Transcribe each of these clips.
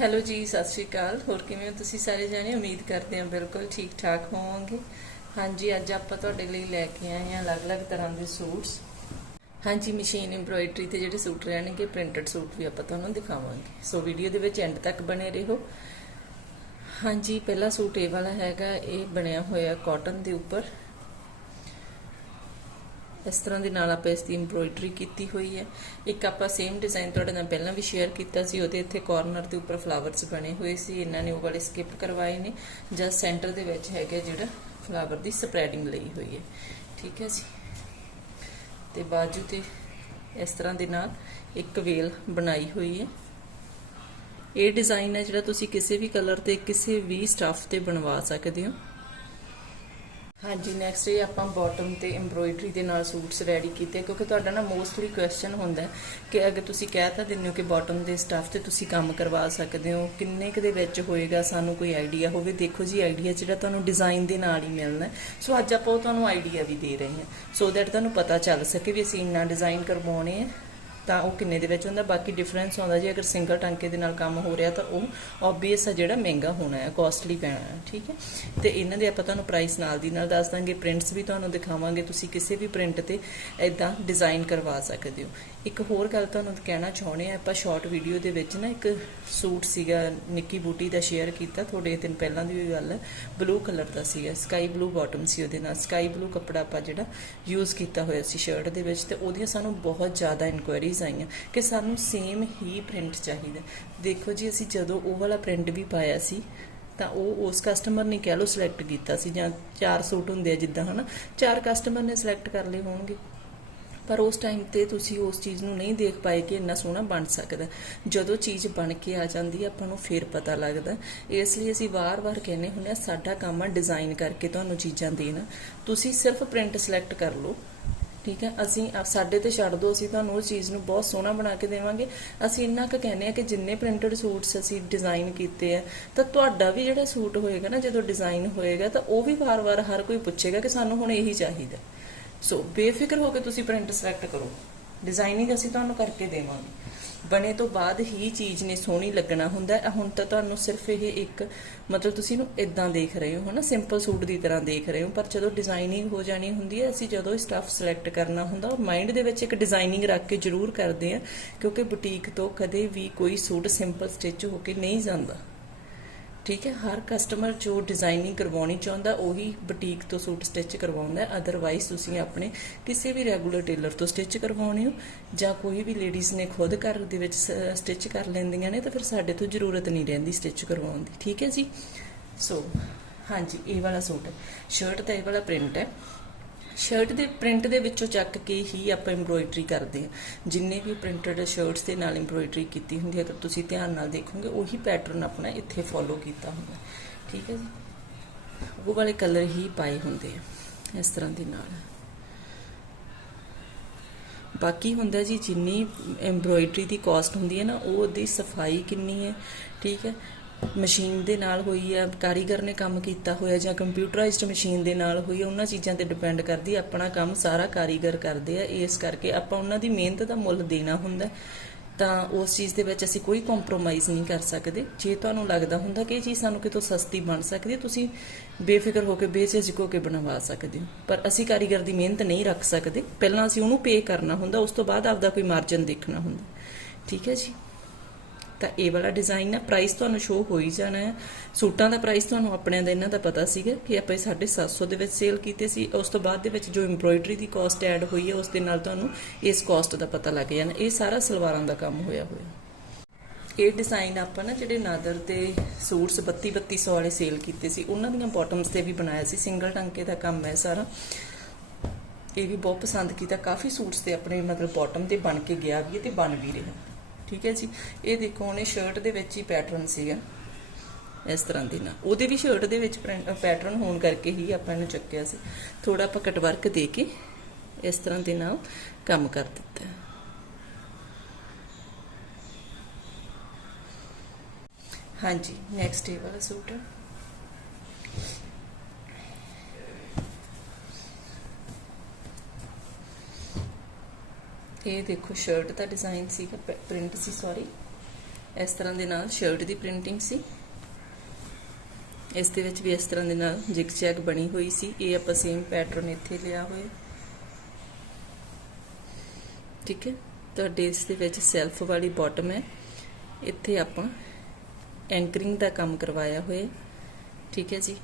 Hello ਜੀ, ਸਤਿ ਸ਼੍ਰੀ ਅਕਾਲ। ਹੋਰ ਕਿਵੇਂ ਹੋ ਤੁਸੀਂ ਸਾਰੇ ਜਾਣੇ? ਉਮੀਦ ਕਰਦੇ ਹਾਂ ਬਿਲਕੁਲ ਠੀਕ ਠਾਕ ਹੋਵੋਗੇ। ਹਾਂਜੀ, ਅੱਜ ਆਪਾਂ ਤੁਹਾਡੇ ਲਈ ਲੈ ਕੇ ਆਏ ਹਾਂ ਅਲੱਗ-ਅਲੱਗ ਤਰ੍ਹਾਂ ਦੇ ਸੂਟਸ। ਹਾਂਜੀ, ਮਸ਼ੀਨ ਐਮਬ੍ਰੋਇਡਰੀ ਤੇ ਜਿਹੜੇ ਸੂਟ ਰਹਿਣਗੇ ਪ੍ਰਿੰਟਡ ਸੂਟ ਵੀ ਆਪਾਂ ਤੁਹਾਨੂੰ ਦਿਖਾਵਾਂਗੇ। ਸੋ ਵੀਡੀਓ ਦੇ ਵਿੱਚ ਐਂਡ ਤੱਕ ਬਣੇ ਰਹੋ। ਹਾਂਜੀ, ਪਹਿਲਾ ਸੂਟ ਇਹ ਵਾਲਾ ਹੈਗਾ, ਇਹ ਬਣਿਆ ਹੋਇਆ ਕਾਟਨ ਦੇ ਉੱਪਰ। ਇਸ ਤਰ੍ਹਾਂ ਦੇ ਨਾਲ ਆਪਾਂ ਇਸ ਦੀ ਐਮਬ੍ਰੋਇਡਰੀ ਕੀਤੀ ਹੋਈ ਹੈ। ਇੱਕ ਆਪਾਂ ਸੇਮ ਡਿਜ਼ਾਈਨ ਤੁਹਾਡੇ ਨਾਲ ਪਹਿਲਾਂ ਵੀ ਸ਼ੇਅਰ ਕੀਤਾ ਸੀ, ਉਹਦੇ ਇੱਥੇ ਕਾਰਨਰ ਦੇ ਉੱਪਰ ਫਲਾਵਰਸ ਬਣੇ ਹੋਏ ਸੀ। ਇਹਨਾਂ ਨੇ ਉਹ ਵਾਲੇ ਸਕਿਪ ਕਰਵਾਏ ਨੇ ਜਾਂ ਸੈਂਟਰ ਦੇ ਵਿੱਚ ਹੈਗਾ ਜਿਹੜਾ ਫਲਾਵਰ ਦੀ ਸਪਰੈਡਿੰਗ ਲਈ ਹੋਈ ਹੈ। ਠੀਕ ਹੈ ਜੀ? ਤੇ ਬਾਜੂ ਤੇ ਇਸ ਤਰ੍ਹਾਂ ਦੇ ਨਾਲ ਇੱਕ ਵੇਲ ਬਣਾਈ ਹੋਈ ਹੈ। ਇਹ ਡਿਜ਼ਾਈਨ ਹੈ ਜਿਹੜਾ ਤੁਸੀਂ ਕਿਸੇ ਵੀ ਕਲਰ ਤੇ ਕਿਸੇ ਵੀ ਸਟੱਫ ਤੇ ਬਣਵਾ ਸਕਦੇ ਹੋ। ਹਾਂਜੀ ਨੈਕਸਟ ਡੇ ਆਪਾਂ ਬਾਟਮ ਤੇ ਐਮਬ੍ਰੋਇਡਰੀ ਦੇ ਨਾਲ ਸੂਟਸ ਰੈਡੀ ਕੀਤੇ, ਕਿਉਂਕਿ ਤੁਹਾਡਾ ਨਾ ਮੋਸਟਲੀ ਕੁਐਸਚਨ ਹੁੰਦਾ ਕਿ ਅਗਰ ਤੁਸੀਂ ਕਹਿ ਤਾਂ ਦਿੰਦੇ ਹੋ ਕਿ ਬਾਟਮ ਦੇ ਸਟੱਫ ਤੇ ਤੁਸੀਂ ਕੰਮ ਕਰਵਾ ਸਕਦੇ ਹੋ, ਕਿੰਨੇ ਕੁ ਦੇ ਵਿੱਚ ਹੋਏਗਾ, ਸਾਨੂੰ ਕੋਈ ਆਈਡੀਆ ਹੋਵੇ, ਦੇਖੋ ਜੀ ਆਈਡੀਆ ਜਿਹੜਾ ਤੁਹਾਨੂੰ ਡਿਜ਼ਾਈਨ ਦੇ ਨਾਲ ਹੀ ਮਿਲਣਾ ਸੋ ਅੱਜ ਆਪਾਂ ਉਹ ਤੁਹਾਨੂੰ ਆਈਡੀਆ ਵੀ ਦੇ ਰਹੇ ਹਾਂ। ਸੋ ਦੈਟ ਤੁਹਾਨੂੰ ਪਤਾ ਚੱਲ ਸਕੇ ਵੀ ਅਸੀਂ ਇੰਨਾ ਡਿਜ਼ਾਈਨ ਕਰਵਾਉਣੇ ਆ। ਤਾਂ ਉਹ ਕਿੰਨੇ ਦੇ ਵਿੱਚ ਹੁੰਦਾ, ਬਾਕੀ ਡਿਫਰੈਂਸ ਆਉਂਦਾ ਜੀ ਅਗਰ ਸਿੰਗਲ ਟਾਂਕੇ ਦੇ ਨਾਲ ਕੰਮ ਹੋ ਰਿਹਾ ਤਾਂ ਉਹ ਆਬਵੀਅਸ ਆ ਜਿਹੜਾ ਮਹਿੰਗਾ ਹੋਣਾ ਹੈ ਕਾਸਟਲੀ ਪੈਣਾ ਹੈ, ਠੀਕ ਹੈ। ਤੇ ਇਹਨਾਂ ਦੇ ਆਪਾਂ ਤੁਹਾਨੂੰ ਪ੍ਰਾਈਸ ਨਾਲ ਦੀ ਨਾਲ ਦੱਸ ਦਾਂਗੇ ਪ੍ਰਿੰਟਸ ਵੀ ਤੁਹਾਨੂੰ ਦਿਖਾਵਾਂਗੇ, ਤੁਸੀਂ ਕਿਸੇ ਵੀ ਪ੍ਰਿੰਟ ਤੇ ਇਦਾਂ ਡਿਜ਼ਾਈਨ ਕਰਵਾ ਸਕਦੇ ਹੋ। ਇੱਕ ਹੋਰ ਗੱਲ ਤੁਹਾਨੂੰ ਕਹਿਣਾ ਚਾਹੁੰਦੇ ਆ ਆਪਾਂ ਸ਼ਾਰਟ ਵੀਡੀਓ ਦੇ ਵਿੱਚ ਨਾ ਇੱਕ ਸੂਟ ਸੀਗਾ ਨਿੱਕੀ ਬੂਟੀ ਦਾ ਸ਼ੇਅਰ ਕੀਤਾ ਥੋੜੇ ਦਿਨ ਪਹਿਲਾਂ ਦੀ ਵੀ ਗੱਲ ਹੈ ਬਲੂ ਕਲਰ ਦਾ ਸੀਗਾ ਸਕਾਈ ਬਲੂ ਬਾਟਮ ਸੀ ਉਹਦੇ ਨਾਲ ਸਕਾਈ ਬਲੂ ਕੱਪੜਾ ਆਪਾਂ ਜਿਹੜਾ ਯੂਜ਼ ਕੀਤਾ ਹੋਇਆ ਸੀ ਸ਼ਰਟ ਦੇ ਵਿੱਚ, ਤੇ ਉਹਦੀਆਂ ਸਾਨੂੰ ਬਹੁਤ ਜ਼ਿਆਦਾ ਇਨਕੁਆਇਰੀ ਇਨਕੁਆਇਰੀਜ਼ ਆਈਆਂ ਕਿ ਸਾਨੂੰ ਸੇਮ ਹੀ ਪ੍ਰਿੰਟ ਚਾਹੀਦਾ। ਦੇਖੋ ਜੀ, ਅਸੀਂ ਜਦੋਂ ਉਹ ਵਾਲਾ ਪ੍ਰਿੰਟ ਵੀ ਪਾਇਆ ਸੀ, ਤਾਂ ਉਹ ਉਸ ਕਸਟਮਰ ਨੇ ਕਹਿ ਲਓ ਸਿਲੈਕਟ ਕੀਤਾ ਸੀ ਜਾਂ ਚਾਰ ਸੂਟ ਹੁੰਦੇ ਆ ਜਿੱਦਾਂ, ਹਨਾ? ਚਾਰ ਕਸਟਮਰ ਨੇ ਸਿਲੈਕਟ ਕਰ ਲਏ ਹੋਣਗੇ। ਪਰ ਉਸ ਟਾਈਮ ਤੇ ਤੁਸੀਂ ਉਸ ਚੀਜ਼ ਨੂੰ ਨਹੀਂ ਦੇਖ ਪਾਏ ਕਿ ਇੰਨਾ ਸੋਹਣਾ ਬਣ ਸਕਦਾ। ਜਦੋਂ ਚੀਜ਼ ਬਣ ਕੇ ਆ ਜਾਂਦੀ ਹੈ ਆਪਾਂ ਨੂੰ ਫੇਰ ਪਤਾ ਲੱਗਦਾ। ਇਸ ਲਈ ਅਸੀਂ ਵਾਰ-ਵਾਰ ਕਹਿੰਨੇ ਹੁੰਦੇ ਆ, ਸਾਡਾ ਕੰਮ ਆ ਡਿਜ਼ਾਈਨ ਕਰਕੇ ਤੁਹਾਨੂੰ ਚੀਜ਼ਾਂ ਦੇਣਾ। ਤੁਸੀਂ ਸਿਰਫ ਪ੍ਰਿੰਟ ਸਿਲੈਕਟ ਕਰ ਲਓ। ਠੀਕ ਹੈ? ਅਸੀਂ ਸਾਡੇ ਤੇ ਛੱਡ ਦਿਓ, ਅਸੀਂ ਤੁਹਾਨੂੰ ਉਸ ਚੀਜ਼ ਨੂੰ ਬਹੁਤ ਸੋਹਣਾ ਬਣਾ ਕੇ ਦੇਵਾਂਗੇ। ਅਸੀਂ ਇੰਨਾ ਕੁ ਕਹਿੰਦੇ ਆ ਕਿ ਜਿੰਨੇ ਪ੍ਰਿੰਟਡ ਸੂਟਸ ਅਸੀਂ ਡਿਜ਼ਾਈਨ ਕੀਤੇ ਆ ਤਾਂ ਤੁਹਾਡਾ ਵੀ ਜਿਹੜਾ ਸੂਟ ਹੋਏਗਾ ਨਾ, ਜਦੋਂ ਡਿਜ਼ਾਈਨ ਹੋਏਗਾ, ਤਾਂ ਉਹ ਵੀ ਵਾਰ-ਵਾਰ ਹਰ ਕੋਈ ਪੁੱਛੇਗਾ ਕਿ ਸਾਨੂੰ ਹੁਣ ਇਹੀ ਚਾਹੀਦਾ। ਸੋ ਬੇਫਿਕਰ ਹੋ ਕੇ ਤੁਸੀਂ ਪ੍ਰਿੰਟ ਸਿਲੈਕਟ ਕਰੋ। ਡਿਜ਼ਾਈਨਿੰਗ ਅਸੀਂ ਤੁਹਾਨੂੰ ਕਰਕੇ ਦੇਵਾਂਗੇ। ਬਣੇ ਤੋਂ ਬਾਅਦ ਹੀ ਚੀਜ਼ ਨੇ ਸੋਹਣੀ ਲੱਗਣਾ ਹੁੰਦਾ ਹੈ। ਹੁਣ ਤਾਂ ਤੁਹਾਨੂੰ ਸਿਰਫ ਇਹ ਇੱਕ, ਮਤਲਬ ਤੁਸੀਂ ਇਹਨੂੰ ਇਦਾਂ ਦੇਖ ਰਹੇ ਹੋ, ਹਨਾ? ਸਿੰਪਲ ਸੂਟ ਦੀ ਤਰ੍ਹਾਂ ਦੇਖ ਰਹੇ ਹੋ। ਪਰ ਜਦੋਂ ਡਿਜ਼ਾਈਨਿੰਗ ਹੋ ਜਾਣੀ ਹੁੰਦੀ ਹੈ, ਅਸੀਂ ਜਦੋਂ ਸਟੱਫ ਸਿਲੈਕਟ ਕਰਨਾ ਹੁੰਦਾ ਔਰ ਮਾਈਂਡ ਦੇ ਵਿੱਚ ਇੱਕ ਡਿਜ਼ਾਈਨਿੰਗ ਰੱਖ ਕੇ ਜ਼ਰੂਰ ਕਰਦੇ ਆ ਕਿਉਂਕਿ ਬੁਟੀਕ ਤੋਂ ਕਦੇ ਵੀ ਕੋਈ ਸੂਟ ਸਿੰਪਲ ਸਟਿਚ ਹੋ ਕੇ ਨਹੀਂ ਜਾਂਦਾ। ਠੀਕ ਹੈ, ਹਰ ਕਸਟਮਰ ਜੋ ਡਿਜ਼ਾਈਨਿੰਗ ਕਰਵਾਉਣੀ ਚਾਹੁੰਦਾ, ਉਹੀ ਬੁਟੀਕ ਤੋਂ ਸੂਟ ਸਟਿਚ ਕਰਵਾਉਂਦਾ ਅਦਰਵਾਈਜ਼ ਤੁਸੀਂ ਆਪਣੇ ਕਿਸੇ ਵੀ ਰੈਗੂਲਰ ਟੇਲਰ ਤੋਂ ਸਟਿਚ ਕਰਵਾਉਣੇ ਹੋ, ਜਾਂ ਕੋਈ ਵੀ ਲੇਡੀਜ਼ ਨੇ ਖੁਦ ਘਰ ਦੇ ਵਿੱਚ ਸਟਿਚ ਕਰ ਲੈਂਦੀਆਂ ਨੇ, ਤਾਂ ਫਿਰ ਸਾਡੇ ਤੋਂ ਜ਼ਰੂਰਤ ਨਹੀਂ ਰਹਿੰਦੀ ਸਟਿਚ ਕਰਵਾਉਣ ਦੀ। ਠੀਕ ਹੈ ਜੀ? ਸੋ ਹਾਂਜੀ, ਇਹ ਵਾਲਾ ਸੂਟ ਸ਼ਰਟ ਦਾ ਇਹ ਵਾਲਾ ਪ੍ਰਿੰਟ ਹੈ। ਸ਼ਰਟ ਦੇ ਪ੍ਰਿੰਟ ਦੇ ਵਿੱਚੋਂ ਚੱਕ ਕੇ ਹੀ ਆਪਾਂ ਐਮਬ੍ਰੋਇਡਰੀ ਕਰਦੇ ਹਾਂ। ਜਿੰਨੇ ਵੀ ਪ੍ਰਿੰਟਡ ਸ਼ਰਟਸ ਦੇ ਨਾਲ ਐਮਬ੍ਰੋਇਡਰੀ ਕੀਤੀ ਹੁੰਦੀ ਹੈ ਤਾਂ ਤੁਸੀਂ ਧਿਆਨ ਨਾਲ ਦੇਖੋਗੇ, ਉਹੀ ਪੈਟਰਨ ਆਪਣਾ ਇੱਥੇ ਫੋਲੋ ਕੀਤਾ ਹੁੰਦਾ ਠੀਕ ਹੈ ਜੀ? ਉਹ ਵਾਲੇ ਕਲਰ ਹੀ ਪਾਏ ਹੁੰਦੇ ਆ, ਇਸ ਤਰ੍ਹਾਂ ਦੇ ਨਾਲ। ਬਾਕੀ ਹੁੰਦਾ ਜੀ, ਜਿੰਨੀ ਐਮਬ੍ਰੋਇਡਰੀ ਦੀ ਕਾਸਟ ਹੁੰਦੀ ਹੈ ਨਾ, ਉਹ ਉਹਦੀ ਸਫ਼ਾਈ ਕਿੰਨੀ ਹੈ, ਠੀਕ ਹੈ? ਮਸ਼ੀਨ ਦੇ ਨਾਲ ਹੋਈ ਹੈ ਕਾਰੀਗਰ ਨੇ ਕੰਮ ਕੀਤਾ ਹੋਇਆ ਜਾਂ ਕੰਪਿਊਟਰਾਈਜ਼ਡ ਮਸ਼ੀਨ ਦੇ ਨਾਲ ਹੋਈ ਹੈ ਉਹਨਾਂ ਚੀਜ਼ਾਂ ਤੇ ਡਿਪੈਂਡ ਕਰਦੀ ਆਪਣਾ ਕੰਮ ਸਾਰਾ ਕਾਰੀਗਰ ਕਰਦੇ ਆ, ਇਸ ਕਰਕੇ ਆਪਾਂ ਉਹਨਾਂ ਦੀ ਮਿਹਨਤ ਦਾ ਮੁੱਲ ਦੇਣਾ ਹੁੰਦਾ। ਤਾਂ ਉਸ ਚੀਜ਼ ਦੇ ਵਿੱਚ ਅਸੀਂ ਕੋਈ ਕੰਪਰੋਮਾਈਜ਼ ਨਹੀਂ ਕਰ ਸਕਦੇ। ਜੇ ਤੁਹਾਨੂੰ ਲੱਗਦਾ ਹੁੰਦਾ ਕਿ ਇਹ ਚੀਜ਼ ਸਾਨੂੰ ਕਿਤੋਂ ਸਸਤੀ ਬਣ ਸਕਦੀ ਹੈ, ਤੁਸੀਂ ਬੇਫਿਕਰ ਹੋ ਕੇ, ਬੇਝਿਜਕ ਹੋ ਕੇ ਬਣਵਾ ਸਕਦੇ ਹੋ। ਪਰ ਅਸੀਂ ਕਾਰੀਗਰ ਦੀ ਮਿਹਨਤ ਨਹੀਂ ਰੱਖ ਸਕਦੇ। ਪਹਿਲਾਂ ਅਸੀਂ ਉਹਨੂੰ ਪੇ ਕਰਨਾ ਹੁੰਦਾ, ਉਸ ਤੋਂ ਬਾਅਦ ਆਪਦਾ ਕੋਈ ਮਾਰਜਨ ਦੇਖਣਾ ਹੁੰਦਾ। ਠੀਕ ਹੈ ਜੀ? ਤਾਂ ਇਹ ਵਾਲਾ ਡਿਜ਼ਾਈਨ ਹੈ ਪ੍ਰਾਈਸ ਤੁਹਾਨੂੰ ਸ਼ੋ ਹੋ ਹੀ ਜਾਣਾ ਹੈ। ਸੂਟਾਂ ਦਾ ਪ੍ਰਾਈਸ ਤੁਹਾਨੂੰ ਆਪਣਿਆਂ ਦਾ, ਇਹਨਾਂ ਦਾ ਪਤਾ ਸੀਗਾ ਕਿ ਆਪਾਂ 750 ਦੇ ਵਿੱਚ ਸੇਲ ਕੀਤੇ ਸੀ। ਉਸ ਤੋਂ ਬਾਅਦ ਦੇ ਵਿੱਚ ਜੋ ਐਮਬ੍ਰੋਇਡਰੀ ਦੀ ਕਾਸਟ ਐਡ ਹੋਈ ਹੈ, ਉਸ ਦੇ ਨਾਲ ਤੁਹਾਨੂੰ ਇਸ ਕਾਸਟ ਦਾ ਪਤਾ ਲੱਗ ਜਾਣਾ। ਇਹ ਸਾਰਾ ਸਲਵਾਰਾਂ ਦਾ ਕੰਮ ਹੋਇਆ ਹੋਇਆ। ਇਹ ਡਿਜ਼ਾਈਨ ਆਪਾਂ ਨਾ ਜਿਹੜੇ ਨਾਦਰ ਤੇ ਸੂਟਸ 32 3200 ਵਾਲੇ ਸੇਲ ਕੀਤੇ ਸੀ, ਉਹਨਾਂ ਦੀਆਂ ਬਾਟਮਸ ਤੇ ਵੀ ਬਣਾਇਆ ਸੀ। ਸਿੰਗਲ ਟਾਂਕੇ ਦਾ ਕੰਮ ਹੈ ਸਾਰਾ। ਇਹ ਵੀ ਬਹੁਤ ਪਸੰਦ ਕੀਤਾ। ਕਾਫੀ ਸੂਟਸ ਤੇ ਆਪਣੇ ਮਤਲਬ ਬਾਟਮ ਤੇ ਬਣ ਕੇ ਗਿਆ ਵੀ ਤੇ ਬਣ ਵੀ ਰਿਹਾ। ਠੀਕ ਹੈ ਜੀ। ਇਹ ਦੇਖੋ, ਉਹਨੇ ਸ਼ਰਟ ਦੇ ਵਿੱਚ ਹੀ ਪੈਟਰਨ ਸੀਗਾ। ਇਸ ਤਰ੍ਹਾਂ ਦੀ ਨਾ। ਉਹਦੇ ਵੀ ਸ਼ਰਟ ਦੇ ਵਿੱਚ ਪੈਟਰਨ ਹੋਣ ਕਰਕੇ ਹੀ ਆਪਾਂ ਇਹਨੂੰ ਚੱਕਿਆ ਸੀ। ਥੋੜਾ ਆਪਾਂ ਕਟ ਵਰਕ ਦੇ ਕੇ ਇਸ ਤਰ੍ਹਾਂ ਦੇ ਨਾਲ ਕੰਮ ਕਰ ਦਿੱਤਾ। ਹਾਂਜੀ ਨੈਕਸਟ ਇਹ ਵਾਲਾ ਸੂਟ। ਇਹ ਦੇਖੋ ਸ਼ਰਟ ਦਾ ਡਿਜ਼ਾਈਨ ਸੀਗਾ ਪ੍ਰਿੰਟ ਸੀ ਸੌਰੀ ਇਸ ਤਰ੍ਹਾਂ ਦੇ ਨਾਲ ਸ਼ਰਟ ਦੀ ਪ੍ਰਿੰਟਿੰਗ ਸੀ। ਇਸ ਦੇ ਵਿੱਚ ਵੀ ਇਸ ਤਰ੍ਹਾਂ ਦੇ ਨਾਲ ਜਿਗ ਜੈਗ ਬਣੀ ਹੋਈ ਸੀ। ਇਹ ਆਪਾਂ ਸੇਮ ਪੈਟਰਨ ਇੱਥੇ ਲਿਆ ਹੋਇਆ। ਠੀਕ ਹੈ? ਤੁਹਾਡੇ ਇਸ ਦੇ ਵਿੱਚ ਸੈਲਫ ਵਾਲੀ ਬਾਟਮ ਹੈ। ਇੱਥੇ ਆਪਾਂ ਐਂਕਰਿੰਗ ਦਾ ਕੰਮ ਕਰਵਾਇਆ ਹੋਇਆ। ਠੀਕ ਹੈ ਜੀ?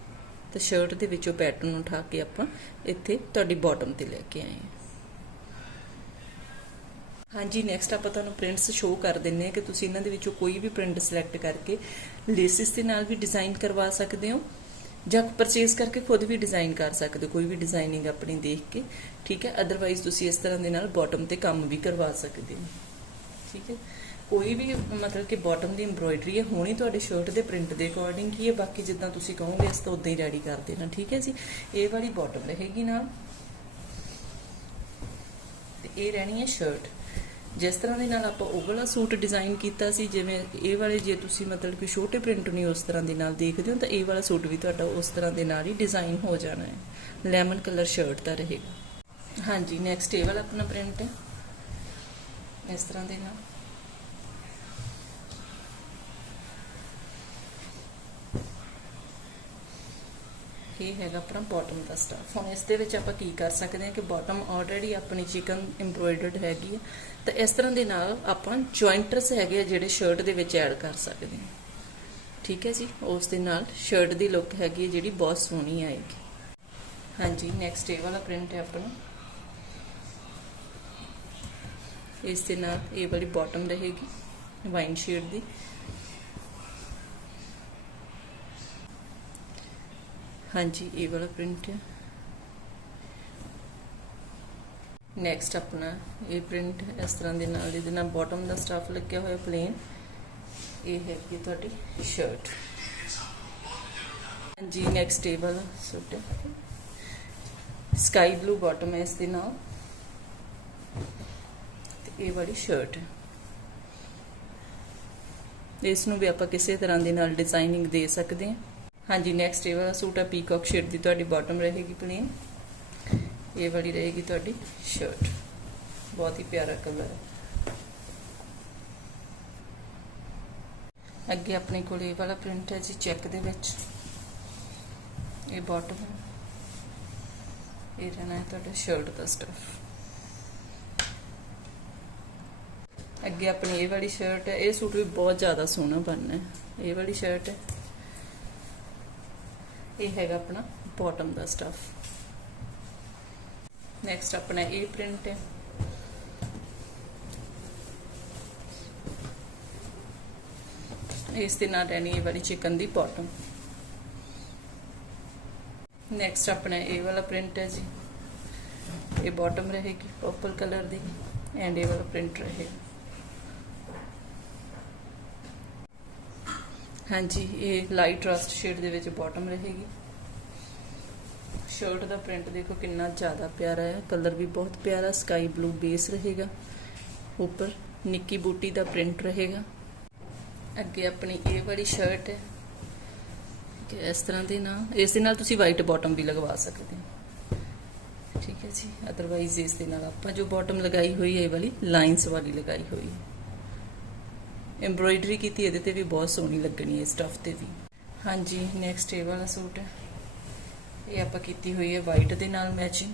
ਤੇ ਸ਼ਰਟ ਦੇ ਵਿੱਚੋਂ ਪੈਟਰਨ ਉਠਾ ਕੇ ਆਪਾਂ ਇੱਥੇ ਤੁਹਾਡੀ ਬਾਟਮ ਤੇ ਲੈ ਕੇ ਆਏ ਹਾਂ। ਹਾਂਜੀ ਨੈਕਸਟ ਆਪਾਂ ਤੁਹਾਨੂੰ ਪ੍ਰਿੰਟਸ ਸ਼ੋਅ ਕਰ ਦਿੰਨੇ ਆ ਕਿ ਤੁਸੀਂ ਇਹਨਾਂ ਦੇ ਵਿੱਚੋਂ ਕੋਈ ਵੀ ਪ੍ਰਿੰਟ ਸਿਲੈਕਟ ਕਰਕੇ ਲੇਸਿਸ ਦੇ ਨਾਲ ਵੀ ਡਿਜ਼ਾਈਨ ਕਰਵਾ ਸਕਦੇ ਹੋ ਜਾਂ ਪਰਚੇਸ ਕਰਕੇ ਖੁਦ ਵੀ ਡਿਜ਼ਾਈਨ ਕਰ ਸਕਦੇ ਹੋ, ਕੋਈ ਵੀ ਡਿਜ਼ਾਈਨਿੰਗ ਆਪਣੀ ਦੇਖ ਕੇ, ਠੀਕ ਹੈ? ਅਦਰਵਾਈਜ਼ ਤੁਸੀਂ ਇਸ ਤਰ੍ਹਾਂ ਦੇ ਨਾਲ ਬਾਟਮ ਤੇ ਕੰਮ ਵੀ ਕਰਵਾ ਸਕਦੇ ਹੋ। ਠੀਕ ਹੈ? ਕੋਈ ਵੀ ਮਤਲਬ ਕਿ ਬਾਟਮ ਦੀ ਐਮਬ੍ਰੋਇਡਰੀ ਹੈ, ਹੋਣੀ ਤੁਹਾਡੇ ਸ਼ਰਟ ਦੇ ਪ੍ਰਿੰਟ ਦੇ ਅਕੋਰਡਿੰਗ ਕੀ ਹੈ, ਬਾਕੀ ਜਿੱਦਾਂ ਤੁਸੀਂ ਕਹੋਗੇ, ਇਸ ਤੋਂ ਉਦਾਂ ਹੀ ਰੈਡੀ ਕਰ ਦੇਣਾ, ਠੀਕ ਹੈ ਜੀ? ਇਹ ਵਾਲੀ ਬਾਟਮ ਰਹੇਗੀ ਨਾਲ। ਤੇ ਇਹ ਰਹਿਣੀ ਹੈ ਸ਼ਰਟ ਜਿਸ ਤਰ੍ਹਾਂ ਦੇ ਨਾਲ ਆਪਾਂ ਉਹ ਵਾਲਾ ਸੂਟ ਡਿਜ਼ਾਈਨ ਕੀਤਾ ਸੀ, ਜਿਵੇਂ ਇਹ ਵਾਲੇ ਜੇ ਤੁਸੀਂ ਮਤਲਬ ਕਿ ਛੋਟੇ ਪ੍ਰਿੰਟ ਨੂੰ ਉਸ ਤਰ੍ਹਾਂ ਦੇ ਨਾਲ ਦੇਖਦੇ ਹੋ, ਤਾਂ ਇਹ ਵਾਲਾ ਸੂਟ ਵੀ ਤੁਹਾਡਾ ਉਸ ਤਰ੍ਹਾਂ ਦੇ ਨਾਲ ਹੀ ਡਿਜ਼ਾਈਨ ਹੋ ਜਾਣਾ ਹੈ। ਲੈਮਨ ਕਲਰ ਸ਼ਰਟ ਦਾ ਰਹੇਗਾ। ਹਾਂਜੀ ਨੈਕਸਟ ਇਹ ਵਾਲਾ ਆਪਣਾ ਪ੍ਰਿੰਟ ਹੈ। ਇਸ ਤਰ੍ਹਾਂ ਦੇ ਨਾਲ। ਇਹ ਹੈਗਾ ਆਪਣਾ ਬਾਟਮ ਦਾ ਸਟਾਫ ਹੁਣ ਇਸ ਦੇ ਵਿੱਚ ਆਪਾਂ ਕੀ ਕਰ ਸਕਦੇ ਹਾਂ ਕਿ ਬਾਟਮ ਆਲਰੇਡੀ ਆਪਣੀ ਚਿਕਨ ਐਮਬ੍ਰੋਇਡਰਡ ਹੈਗੀ ਹੈ ਤਾਂ ਇਸ ਤਰ੍ਹਾਂ ਦੇ ਨਾਲ ਆਪਾਂ ਜੁਆਇੰਟਰਸ ਹੈਗੇ ਆ ਜਿਹੜੇ ਸ਼ਰਟ ਦੇ ਵਿੱਚ ਐਡ ਕਰ ਸਕਦੇ ਹਾਂ। ਠੀਕ ਹੈ ਜੀ? ਉਸ ਦੇ ਨਾਲ ਸ਼ਰਟ ਦੀ ਲੁੱਕ ਹੈਗੀ ਹੈ ਜਿਹੜੀ ਬਹੁਤ ਸੋਹਣੀ ਆਏਗੀ। ਹਾਂਜੀ ਨੈਕਸਟ ਇਹ ਵਾਲਾ ਪ੍ਰਿੰਟ ਹੈ ਆਪਣਾ। ਇਸ ਦੇ ਨਾਲ ਇਹ ਵਾਲੀ ਬਾਟਮ ਰਹੇਗੀ ਵਾਈਨ ਸ਼ੇਡ ਦੀ। ਹਾਂਜੀ, ਇਹ ਵਾਲਾ ਪ੍ਰਿੰਟ ਨੈਕਸਟ ਆਪਣਾ, ਇਹ ਪ੍ਰਿੰਟ ਇਸ ਤਰ੍ਹਾਂ ਦੇ ਨਾਲ, ਇਹਦੇ ਨਾਲ ਬਾਟਮ ਦਾ ਸਟਾਫ ਲੱਗਿਆ ਹੋਇਆ ਪਲੇਨ ਇਹ ਹੈ ਕਿ ਤੁਹਾਡੀ ਸ਼ਰਟ ਹਾਂਜੀ ਨੈਕਸਟ ਇਹ ਵਾਲਾ ਸੂਟ ਹੈ। ਸਕਾਈ ਬਲੂ ਬਾਟਮ ਹੈ ਇਸ ਦੇ ਨਾਲ। ਤੇ ਇਹ ਵਾਲੀ ਸ਼ਰਟ ਹੈ। ਇਸ ਨੂੰ ਵੀ ਆਪਾਂ ਕਿਸੇ ਤਰ੍ਹਾਂ ਦੇ ਨਾਲ ਡਿਜ਼ਾਈਨਿੰਗ ਦੇ ਸਕਦੇ ਹਾਂ। ਹਾਂਜੀ ਨੈਕਸਟ ਇਹ ਵਾਲਾ ਸੂਟ ਹੈ ਪੀਕਾਕ ਸ਼ੇਡ ਦੀ, ਤੁਹਾਡੀ ਬਾਟਮ ਰਹੇਗੀ ਪਲੇਨ ਇਹ ਵਾਲੀ ਰਹੇਗੀ ਤੁਹਾਡੀ ਸ਼ਰਟ ਬਹੁਤ ਹੀ ਪਿਆਰਾ ਕਲਰ ਹੈ ਅੱਗੇ ਆਪਣੇ ਕੋਲ ਇਹ ਵਾਲਾ ਪ੍ਰਿੰਟ ਹੈ ਜੀ ਚੈੱਕ ਦੇ ਵਿੱਚ। ਇਹ ਬਾਟਮ ਇਹ ਰਹਿਣਾ ਹੈ ਤੁਹਾਡਾ ਸ਼ਰਟ ਦਾ ਸਟਫ ਅੱਗੇ ਆਪਣੀ ਇਹ ਵਾਲੀ ਸ਼ਰਟ ਹੈ। ਇਹ ਸੂਟ ਵੀ ਬਹੁਤ ਜ਼ਿਆਦਾ ਸੋਹਣਾ ਬਣਨਾ ਹੈ। ਇਹ ਵਾਲੀ ਸ਼ਰਟ ਹੈ। ਇਹ ਹੈਗਾ ਆਪਣਾ ਬਾਟਮ ਦਾ ਸਟਫ ਨੈਕਸਟ ਆਪਣਾ ਇਹ ਪ੍ਰਿੰਟ ਹੈ। ਇਸ ਦੇ ਨਾਲ ਰਹਿਣੀ ਇਹ ਵਾਲੀ ਚਿਕਨ ਦੀ ਬਾਟਮ ਨੈਕਸਟ ਆਪਣਾ ਇਹ ਵਾਲਾ ਪ੍ਰਿੰਟ ਹੈ ਜੀ। ਇਹ ਬਾਟਮ ਰਹੇਗੀ ਪਰਪਲ ਕਲਰ ਦੀ ਐਂਡ ਇਹ ਵਾਲਾ ਪ੍ਰਿੰਟ ਰਹੇਗਾ। ਹਾਂਜੀ, ਇਹ ਲਾਈਟ ਰਸਟ ਸ਼ੇਡ ਦੇ ਵਿੱਚ ਬਾਟਮ ਰਹੇਗੀ। ਸ਼ਰਟ ਦਾ ਪ੍ਰਿੰਟ ਦੇਖੋ ਕਿੰਨਾ ਜ਼ਿਆਦਾ ਪਿਆਰਾ ਹੈ। ਕਲਰ ਵੀ ਬਹੁਤ ਪਿਆਰਾ ਸਕਾਈ ਬਲੂ ਬੇਸ ਰਹੇਗਾ। ਉੱਪਰ ਨਿੱਕੀ ਬੂਟੀ ਦਾ ਪ੍ਰਿੰਟ ਰਹੇਗਾ। ਅੱਗੇ ਆਪਣੀ ਇਹ ਵਾਲੀ ਸ਼ਰਟ ਹੈ। ਕਿ ਇਸ ਤਰ੍ਹਾਂ ਦੇ ਨਾਲ ਇਸ ਦੇ ਨਾਲ ਤੁਸੀਂ ਵਾਈਟ ਬਾਟਮ ਵੀ ਲਗਵਾ ਸਕਦੇ ਹੋ। ਠੀਕ ਹੈ ਜੀ ਅਦਰਵਾਈਜ਼ ਇਸ ਦੇ ਨਾਲ ਆਪਾਂ ਜੋ ਬਾਟਮ ਲਗਾਈ ਹੋਈ ਹੈ, ਇਹ ਵਾਲੀ ਲਾਈਨਸ ਵਾਲੀ ਲਗਾਈ ਹੋਈ ਹੈ। ਐਮਬ੍ਰੋਇਡਰੀ ਕੀਤੀ, ਇਹਦੇ ਤੇ ਵੀ ਬਹੁਤ ਸੋਹਣੀ ਲੱਗਣੀ ਹੈ ਸਟਫ ਤੇ ਵੀ। ਹਾਂਜੀ ਨੈਕਸਟ ਇਹ ਵਾਲਾ ਸੂਟ ਹੈ। ਇਹ ਆਪਾਂ ਕੀਤੀ ਹੋਈ ਹੈ ਵਾਈਟ ਦੇ ਨਾਲ ਮੈਚਿੰਗ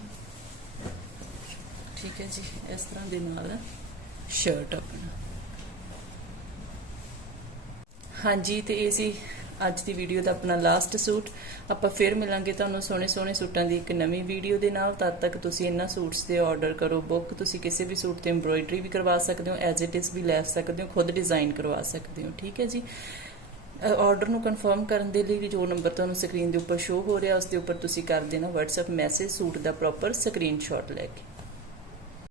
ਠੀਕ ਹੈ ਜੀ, ਇਸ ਤਰ੍ਹਾਂ ਦੇ ਨਾਲ ਸ਼ਰਟ ਆਪਣਾ। ਹਾਂਜੀ, ਤੇ ਇਹ ਸੀ ਅੱਜ ਦੀ ਵੀਡੀਓ ਦਾ ਆਪਣਾ ਲਾਸਟ ਸੂਟ। ਆਪਾਂ ਫਿਰ ਮਿਲਾਂਗੇ ਤੁਹਾਨੂੰ ਸੋਹਣੇ ਸੋਹਣੇ ਸੂਟਾਂ ਦੀ ਇੱਕ ਨਵੀਂ ਵੀਡੀਓ ਦੇ ਨਾਲ। ਤਦ ਤੱਕ ਤੁਸੀਂ ਇਹਨਾਂ ਸੂਟਸ ਦੇ ਆਰਡਰ ਕਰੋ ਬੁੱਕ ਤੁਸੀਂ ਕਿਸੇ ਵੀ ਸੂਟ ਤੇ ਐਮਬ੍ਰੋਇਡਰੀ ਵੀ ਕਰਵਾ ਸਕਦੇ ਹੋ ਐਜ਼ ਇਟ ਇਜ਼ ਵੀ ਲੈ ਸਕਦੇ ਹੋ, ਖੁਦ ਡਿਜ਼ਾਈਨ ਕਰਵਾ ਸਕਦੇ ਹੋ, ਠੀਕ ਹੈ ਜੀ? ਆਰਡਰ ਨੂੰ ਕਨਫਰਮ ਕਰਨ ਦੇ ਲਈ ਜੋ ਨੰਬਰ ਤੁਹਾਨੂੰ ਸਕਰੀਨ ਦੇ ਉੱਪਰ ਸ਼ੋ ਹੋ ਰਿਹਾ, ਉਸ ਦੇ ਉੱਪਰ ਤੁਸੀਂ ਕਰ ਦੇਣਾ WhatsApp ਮੈਸੇਜ ਸੂਟ ਦਾ ਪ੍ਰੋਪਰ ਸਕਰੀਨਸ਼ਾਟ ਲੈ ਕੇ।